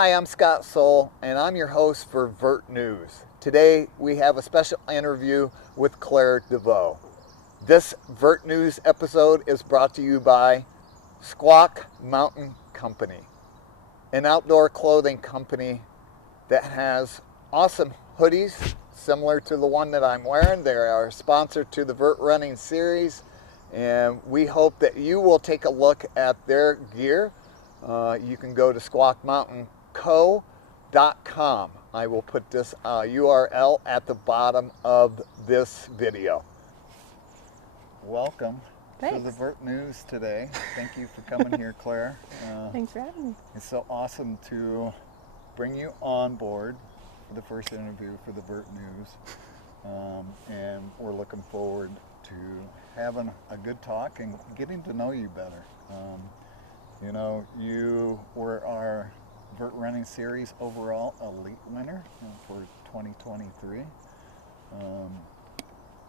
Hi, I'm Scott Soul, and I'm your host for Vert News. Today, we have a special interview with Claire Devoe. This Vert News episode is brought to you by Squawk Mountain Company, an outdoor clothing company that has awesome hoodies similar to the one that I'm wearing. They are a sponsor to the Vert Running Series, and we hope that you will take a look at their gear. You can go to squawkmountainco.com. I will put this URL at the bottom of this video. Welcome to the Vert News today. Thank you for coming here, Claire. Thanks for having me. It's so awesome to bring you on board for the first interview for the Vert News. And we're looking forward to having a good talk and getting to know you better. You know, you were our Vert Running Series overall elite winner for 2023.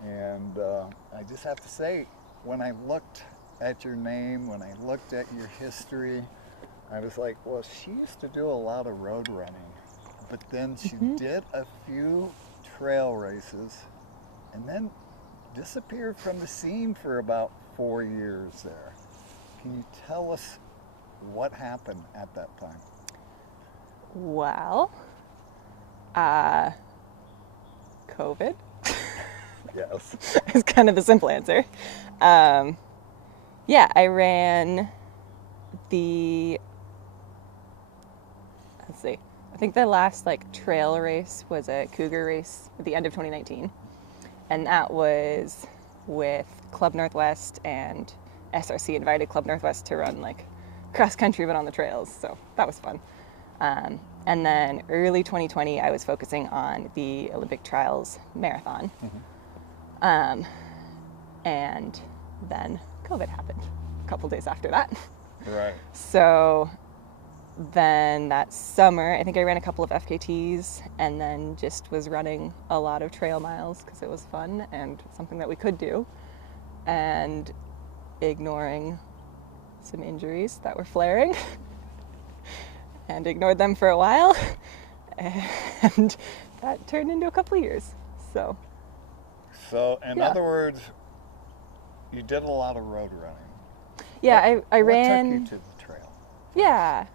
I just have to say, when I looked at your name, when I looked at your history, I was like, well, she used to do a lot of road running, but then she did a few trail races and then disappeared from the scene for about 4 years there. Can you tell us what happened at that time? Well, COVID. Yes. Is kind of the simple answer. I ran I think the last trail race was a cougar race at the end of 2019. And that was with Club Northwest, and SRC invited Club Northwest to run cross country but on the trails. So that was fun. And then early 2020, I was focusing on the Olympic Trials Marathon. And then COVID happened a couple days after that. Right. So then that summer, I think I ran a couple of FKTs and then just was running a lot of trail miles because it was fun and something that we could do, and ignoring some injuries that were flaring and ignored them for a while, and that turned into a couple of years. So in other words, you did a lot of road running. Yeah, I ran. What took you to the trail? Yeah.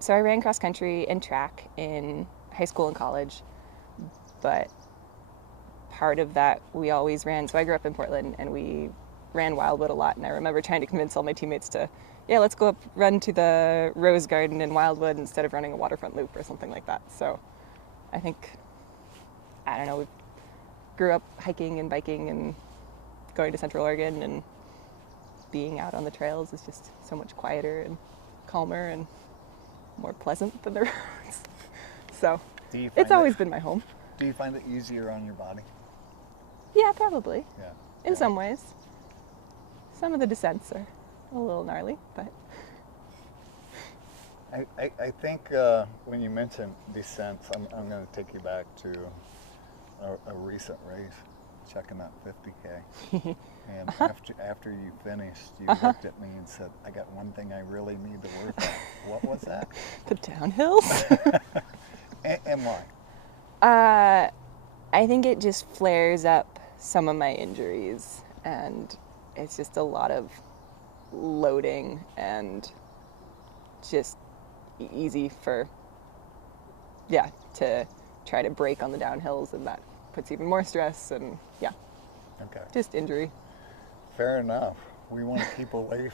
So I ran cross country and track in high school and college, but part of that we always ran. So I grew up in Portland and we ran Wildwood a lot, and I remember trying to convince all my teammates to, let's go up, run to the Rose Garden in Wildwood instead of running a waterfront loop or something like that. So I think, we grew up hiking and biking and going to Central Oregon, and being out on the trails is just so much quieter and calmer and more pleasant than the roads. So it's always been my home. Do you find it easier on your body? Yeah, probably. Yeah. In some ways. Some of the descents are a little gnarly, but I think when you mention descents, I'm going to take you back to a recent race, Chuckanut 50K. And after you finished, you looked at me and said, I got one thing I really need to work on. What was that? The downhills. And why? I think it just flares up some of my injuries, and it's just a lot of loading and just easy to try to brake on the downhills, and that puts even more stress, and Okay. Just injury. Fair enough. We want to keep away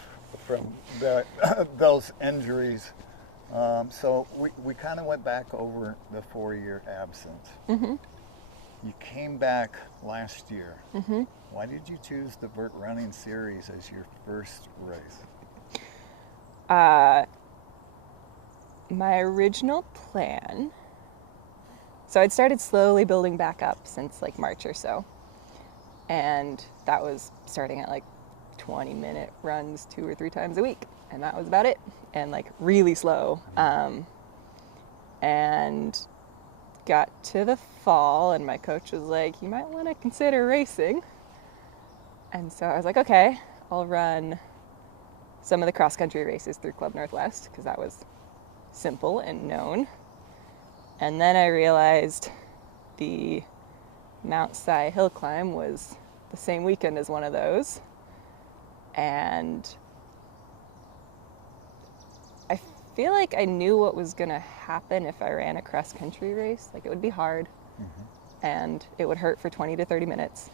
from those injuries. So we kind of went back over the 4-year absence. You came back last year. Why did you choose the Vert Running Series as your first race? My original plan, so I'd started slowly building back up since March or so. And that was starting at 20-minute runs 2 or 3 times a week. And that was about it. And really slow. And got to the fall and my coach was like, you might want to consider racing. And so I was like, okay, I'll run some of the cross-country races through Club Northwest because that was simple and known. And then I realized the Mount Si hill climb was the same weekend as one of those. And I feel like I knew what was going to happen if I ran a cross-country race. Like, it would be hard, and it would hurt for 20 to 30 minutes.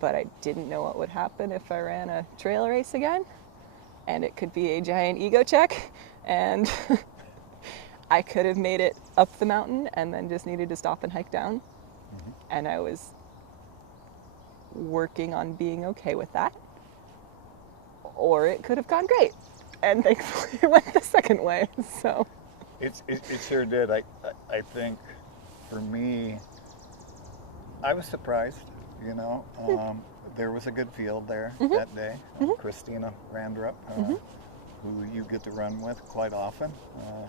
But I didn't know what would happen if I ran a trail race again. And it could be a giant ego check, and I could have made it up the mountain and then just needed to stop and hike down. And I was working on being okay with that. Or it could have gone great. And thankfully it went the second way. So it sure did. I think for me, I was surprised, you know. There was a good field there that day. Christina Randrup, who you get to run with quite often.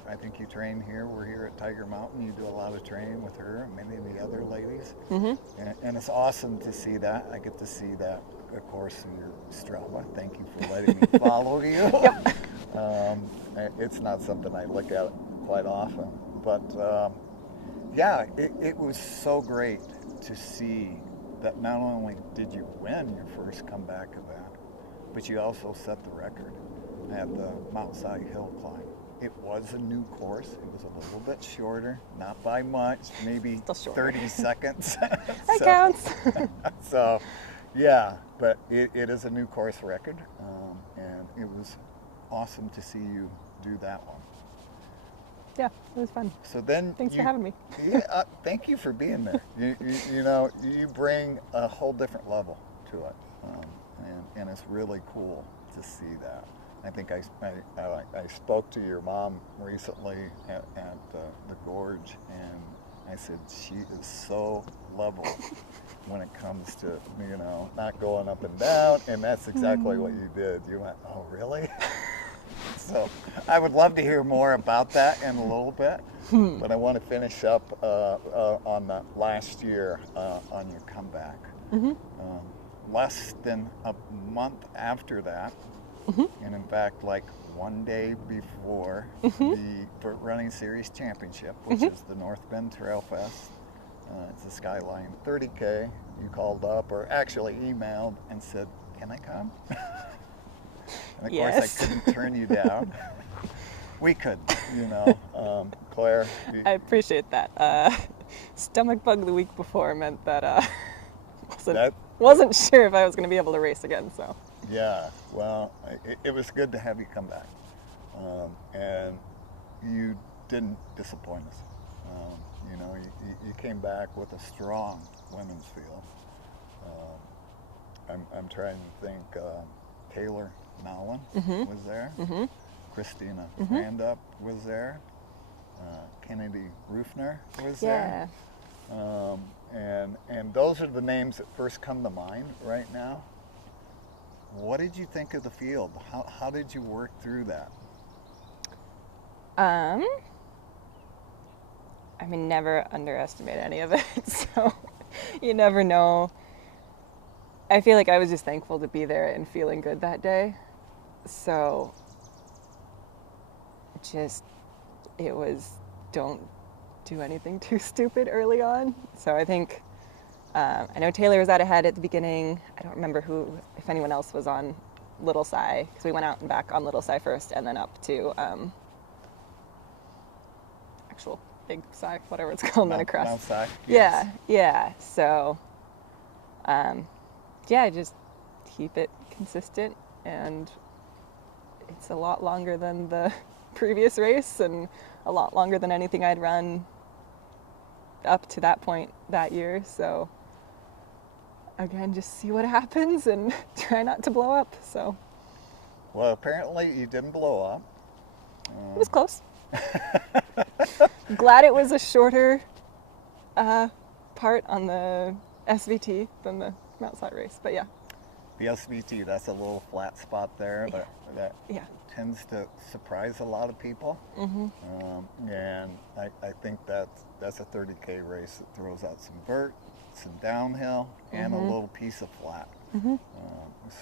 I think you train here. We're here at Tiger Mountain. You do a lot of training with her and many of the other ladies. And it's awesome to see that. I get to see that, of course, in your Strava. Thank you for letting me follow you. It's not something I look at quite often. But yeah, it was so great to see that not only did you win your first comeback event, but you also set the record at the Mount Si hill climb. It was a new course. It was a little bit shorter, not by much, maybe 30 seconds. That counts. So, yeah, but it is a new course record, and it was awesome to see you do that one. Yeah, it was fun. So then, thanks for having me. Yeah, thank you for being there. You know, you bring a whole different level to it, and it's really cool to see that. I think I spoke to your mom recently at the Gorge, and I said she is so level when it comes to, you know, not going up and down, and that's exactly what you did. You went, oh, really? So I would love to hear more about that in a little bit, but I want to finish up on the last year on your comeback. Less than a month after that, and in fact, like one day before the Vert Running Series Championship, which is the North Bend Trail Fest, it's the Skyline 30K, you called up, or actually emailed and said, can I come? And of course, I couldn't turn you down. We couldn't, you know. Claire? I appreciate that. Stomach bug the week before meant that wasn't sure if I was going to be able to race again, so. Yeah, well, it was good to have you come back. And you didn't disappoint us. You know, you came back with a strong women's field. I'm trying to think, Taylor Nowlin was there. Christina Randup was there. Kennedy Rufner was there. And those are the names that first come to mind right now. What did you think of the field? How did you work through that? I mean, never underestimate any of it. So you never know. I feel like I was just thankful to be there and feeling good that day. So it was, don't do anything too stupid early on. So I think, I know Taylor was out ahead at the beginning. I don't remember if anyone else was on Little Si, because we went out and back on Little Si first and then up to actual Big Si, whatever it's called, and then across. Mount Si. Yes. Yeah. So, just keep it consistent, and it's a lot longer than the previous race and a lot longer than anything I'd run up to that point that year. So again, just see what happens and try not to blow up. So, well, apparently you didn't blow up. It was close. Glad it was a shorter part on the SVT than the Mount Si race, but yeah. The SVT, that's a little flat spot there that tends to surprise a lot of people. And I think that's a 30K race that throws out some vert, some downhill, and a little piece of flat.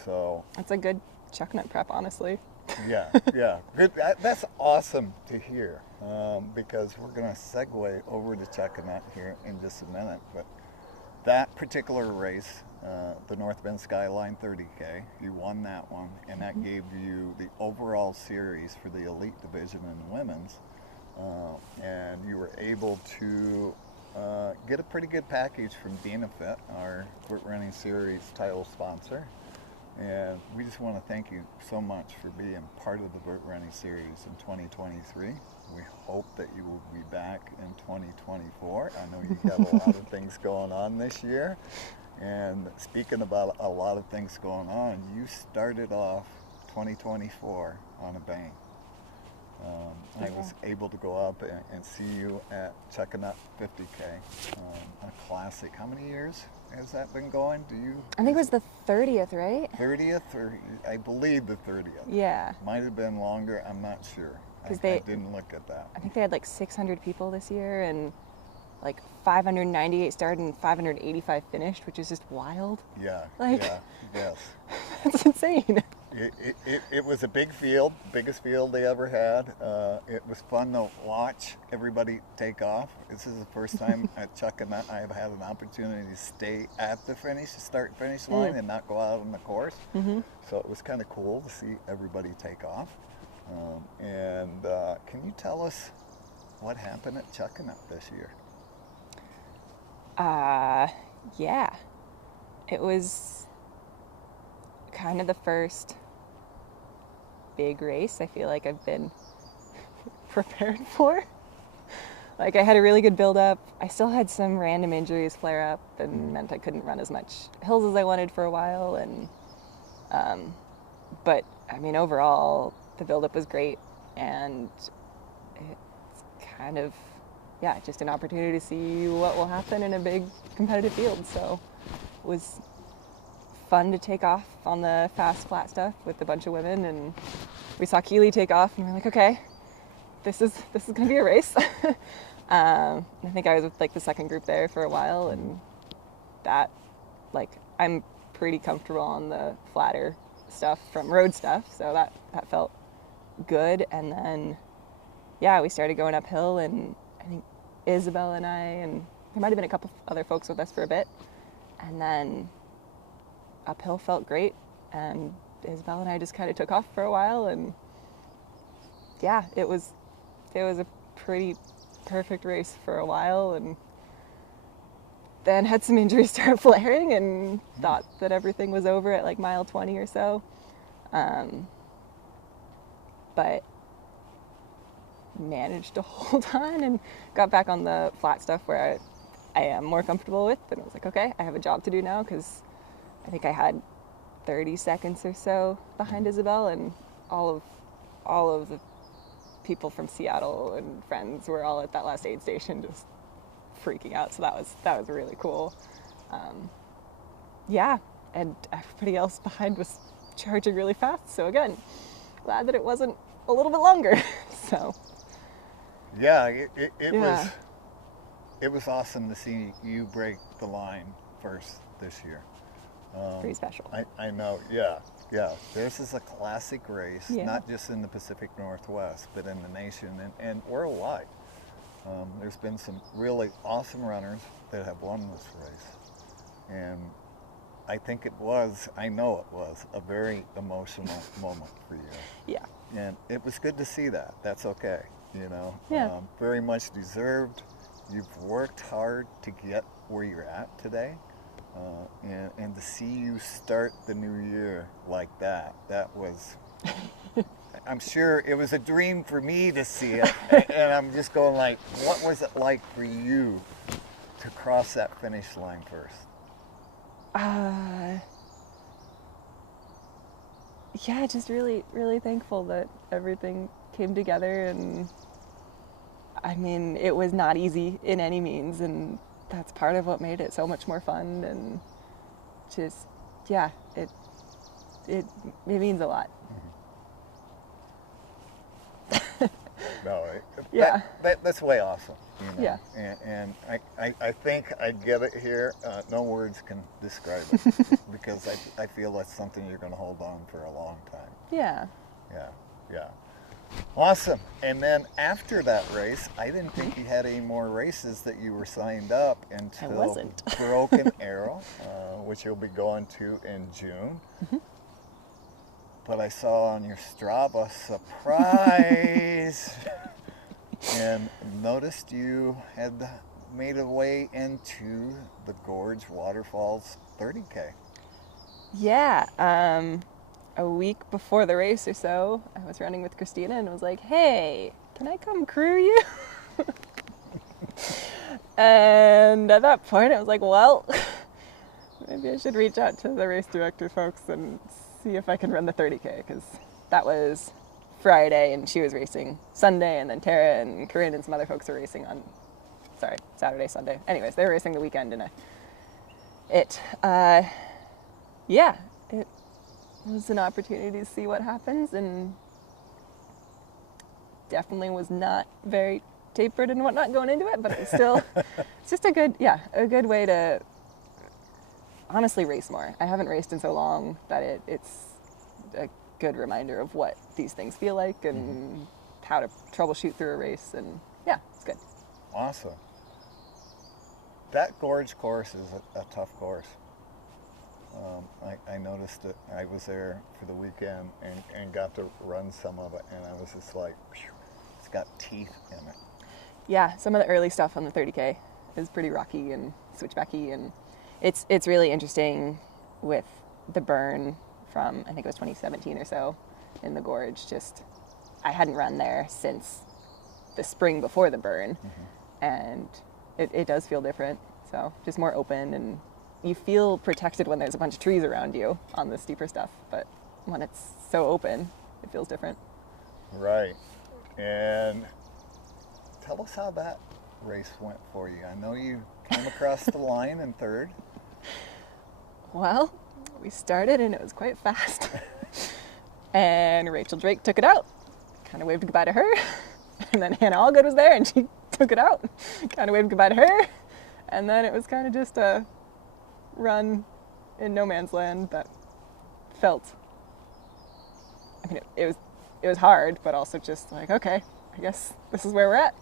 So it's a good Chuckanut prep, honestly. Yeah, yeah. That's awesome to hear, because we're going to segue over to Chuckanut here in just a minute. But that particular race, the North Bend Skyline 30K, you won that one, and that gave you the overall series for the elite division in women's, and you were able to get a pretty good package from Devoe, our Vert Running Series title sponsor. And we just want to thank you so much for being part of the Vert Running Series in 2023. We hope that you will be back in 2024. I know you've got a lot of things going on this year. And speaking about a lot of things going on, you started off 2024 on a bang. I was able to go up and see you at Chuckanut 50K, a classic. How many years has that been going? I think it was the 30th, right? 30th, or I believe the 30th. Yeah. Might have been longer. I'm not sure. I didn't look at that. I think they had like 600 people this year, and like 598 started and 585 finished, which is just wild. Yeah. Like, yeah. Yes. That's insane. It was a big field, biggest field they ever had. It was fun to watch everybody take off. This is the first time at Chuckanut I have had an opportunity to stay at the start finish line and not go out on the course. Mm-hmm. So it was kind of cool to see everybody take off. Can you tell us what happened at Chuckanut this year? Yeah. It was kind of the first big race I feel like I've been prepared for. Like, I had a really good build up. I still had some random injuries flare up and meant I couldn't run as much hills as I wanted for a while. And but I mean, overall the build up was great, and it's kind of just an opportunity to see what will happen in a big competitive field. So it was fun to take off on the fast flat stuff with a bunch of women, and we saw Keely take off and we're like, okay, this is gonna be a race. I think I was with like the second group there for a while, and that, like, I'm pretty comfortable on the flatter stuff from road stuff, so that felt good. And then we started going uphill, and I think Isabel and I, and there might have been a couple other folks with us for a bit, and then uphill felt great, and Isabel and I just kind of took off for a while, and it was a pretty perfect race for a while, and then had some injuries start flaring and thought that everything was over at like mile 20 or so, but managed to hold on and got back on the flat stuff where I am more comfortable with, and I was like, okay, I have a job to do now, because I think I had 30 seconds or so behind Isabel, and all of the people from Seattle and friends were all at that last aid station just freaking out. So that was really cool. And everybody else behind was charging really fast. So again, glad that it wasn't a little bit longer. So it was awesome to see you break the line first this year. Pretty special. I know, yeah. This is a classic race, not just in the Pacific Northwest, but in the nation and worldwide. There's been some really awesome runners that have won this race. And I know it was a very emotional moment for you. Yeah. And it was good to see that. That's okay, you know. Yeah. Very much deserved. You've worked hard to get where you're at today. And to see you start the new year like that was, I'm sure it was a dream for me to see it. And I'm just going like, what was it like for you to cross that finish line first? Just really, really thankful that everything came together. And I mean, it was not easy in any means, and that's part of what made it so much more fun, and just, it means a lot. Mm-hmm. No, Yeah. that's way awesome. You know? Yeah. And I think I get it here. No words can describe it because I feel that's something you're going to hold on for a long time. Yeah. Yeah. Awesome. And then after that race, I didn't think you had any more races that you were signed up until I wasn't. Broken Arrow, which you'll be going to in June. But I saw on your Strava, surprise, and noticed you had made a way into the Gorge Waterfalls 30K. Yeah. A week before the race or so, I was running with Christina and was like, hey, can I come crew you? And at that point, I was like, well, maybe I should reach out to the race director folks and see if I can run the 30K, because that was Friday and she was racing Sunday, and then Tara and Corinne and some other folks were racing on, Saturday, Sunday. Anyways, they were racing the weekend, and it was an opportunity to see what happens, and definitely was not very tapered and whatnot going into it, but it was still, it's just a good way to honestly race more. I haven't raced in so long that it's a good reminder of what these things feel like and how to troubleshoot through a race, and yeah, it's good. Awesome. That Gorge course is a tough course. I noticed it. I was there for the weekend and got to run some of it, and I was just like, phew, it's got teeth in it. Yeah, some of the early stuff on the 30K is pretty rocky and switchbacky, and it's really interesting with the burn from, I think it was 2017 or so, in the Gorge. Just, I hadn't run there since the spring before the burn, and it does feel different. So just more open, and you feel protected when there's a bunch of trees around you on the steeper stuff, but when it's so open, it feels different. Right. And tell us how that race went for you. I know you came across the line in third. Well, we started and it was quite fast. And Rachel Drake took it out. Kind of waved goodbye to her. And then Hannah Allgood was there and she took it out. Kind of waved goodbye to her. And then it was kind of just a run in no man's land that felt, I mean, it was hard, but also just like, okay, I guess this is where we're at.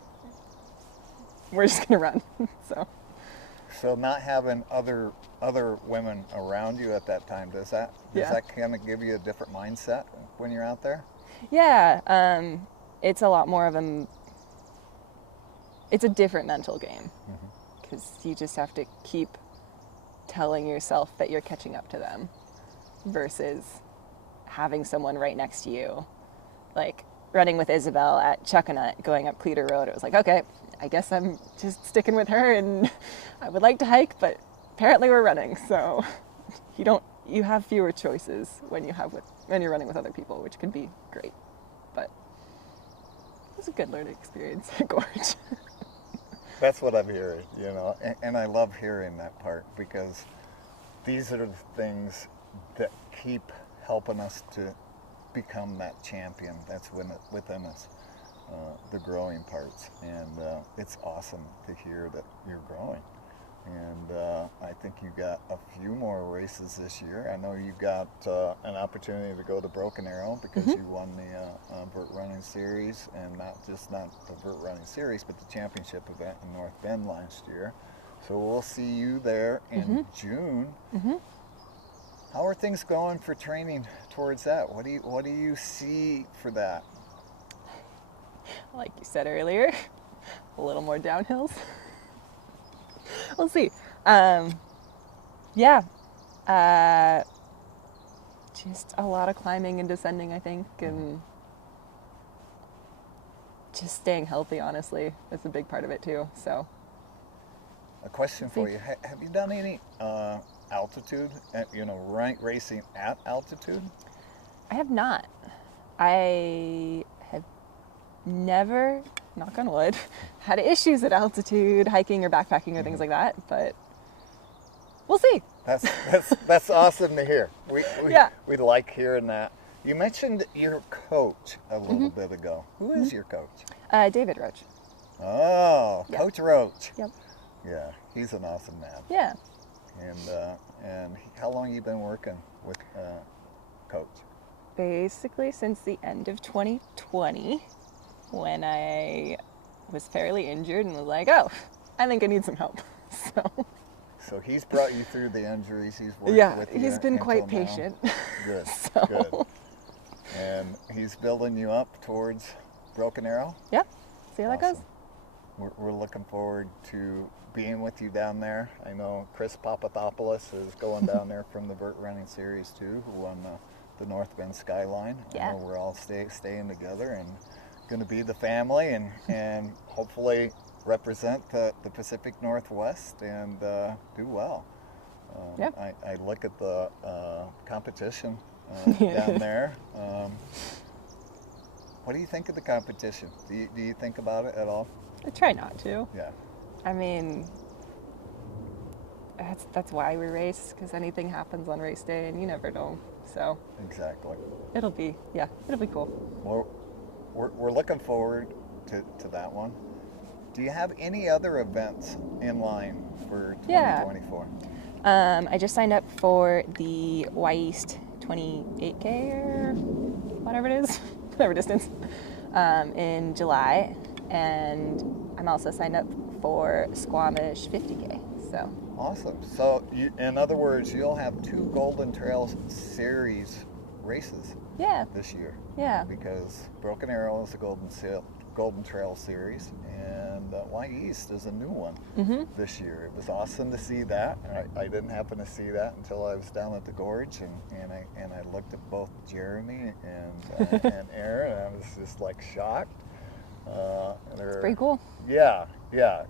We're just gonna run. So not having other women around you at that time, does that kind of give you a different mindset when you're out there? Yeah, it's a lot more of it's a different mental game, because you just have to keep telling yourself that you're catching up to them versus having someone right next to you. Like running with Isabel at Chuckanut, going up Cleator Road, it was like, okay, I guess I'm just sticking with her, and I would like to hike, but apparently we're running. So you have fewer choices when you're running with other people, which can be great. But it was a good learning experience at Gorge. That's what I'm hearing, and I love hearing that part, because these are the things that keep helping us to become that champion that's within us, the growing parts. And it's awesome to hear that you're growing. And I think you got a few more races this year. I know you got an opportunity to go to Broken Arrow because you won the Vert Running Series, and not the Vert Running Series, but the championship event in North Bend last year. So we'll see you there in June. How are things going for training towards that? What do you see for that? Like you said earlier, a little more downhills. We'll see. Just a lot of climbing and descending, I think, and just staying healthy, honestly. That's a big part of it too. So, a question for you. Have you done any altitude, racing at altitude? I have not. I have never, knock on wood, had issues at altitude, hiking or backpacking or things like that, but we'll see. That's awesome to hear. We like hearing that. You mentioned your coach a little bit ago. Who is your coach? David Roach. Oh, Yep. Coach Roach. Yep. Yeah, he's an awesome man. Yeah. And how long you been working with Coach? Basically since the end of 2020, when I was fairly injured and was like, oh, I think I need some help. So he's brought you through the injuries. He's worked Yeah, with you he's been quite until now. patient. Good, So. good. And he's building you up towards Broken Arrow? Yeah, see how that goes. We're looking forward to being with you down there. I know Chris Papathopoulos is going down there from the Vert Running Series too, who won the North Bend Skyline. Yeah. I know we're all staying together and going to be the family and hopefully represent the Pacific Northwest and do well. Yeah. I look at the competition down there. What do you think of the competition? Do you think about it at all? I try not to. Yeah. I mean, that's why we race, because anything happens on race day and you never know. So Exactly. it'll be cool. Well, we're looking forward to that one. Do you have any other events in line for 2024? I just signed up for the Y East 28K or whatever it is, whatever distance, in July, and I'm also signed up for Squamish 50K. So Awesome. So in other words, you'll have 2 Golden Trails Series races yeah, this year. yeah, Because Broken Arrow is a Golden Trail Series, and Y East is a new one this year. It was awesome to see that. I didn't happen to see that until I was down at the Gorge, and I looked at both Jeremy and Aaron, and I was just like shocked. it's pretty cool. Yeah,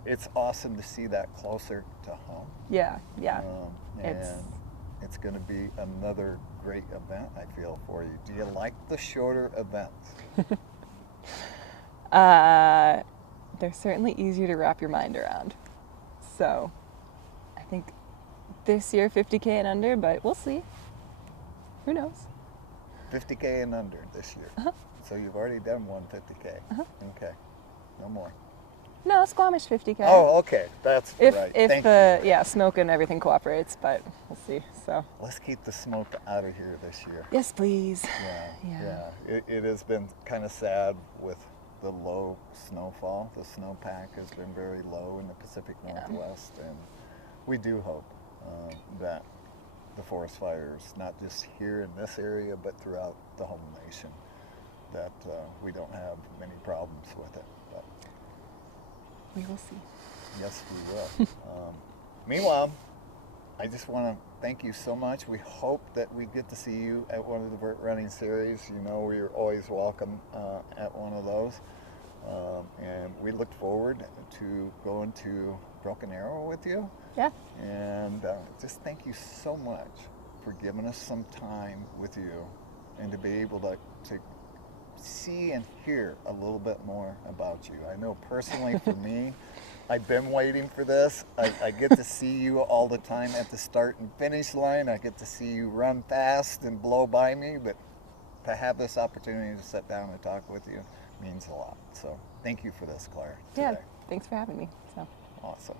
it's awesome to see that closer to home. Yeah, And it's going to be another great event, I feel, for you. Do you like the shorter events? They're certainly easier to wrap your mind around. So I think this year 50K and under, but we'll see. Who knows? 50K and under this year. So you've already done one 50K. Okay, no more. No, Squamish 50K. Oh, okay, that's If right. if Thank the you. smoke and everything cooperates, but we'll see. So Let's keep the smoke out of here this year. yes, please. Yeah. It has been kind of sad with the low snowfall. The snowpack has been very low in the Pacific Northwest, and we do hope that the forest fires, not just here in this area, but throughout the whole nation, that we don't have many problems with it. But We will see. yes, we will. Meanwhile, I just want to thank you so much. We hope that we get to see you at one of the Vert Running Series. You know, we're always welcome at one of those. And we look forward to going to Broken Arrow with you. Yeah. And just thank you so much for giving us some time with you and to be able to see and hear a little bit more about you. I know personally for me, I've been waiting for this. I get to see you all the time at the start and finish line. I get to see you run fast and blow by me, but to have this opportunity to sit down and talk with you means a lot. So thank you for this, Claire. Yeah. Today. Thanks for having me. So. Awesome.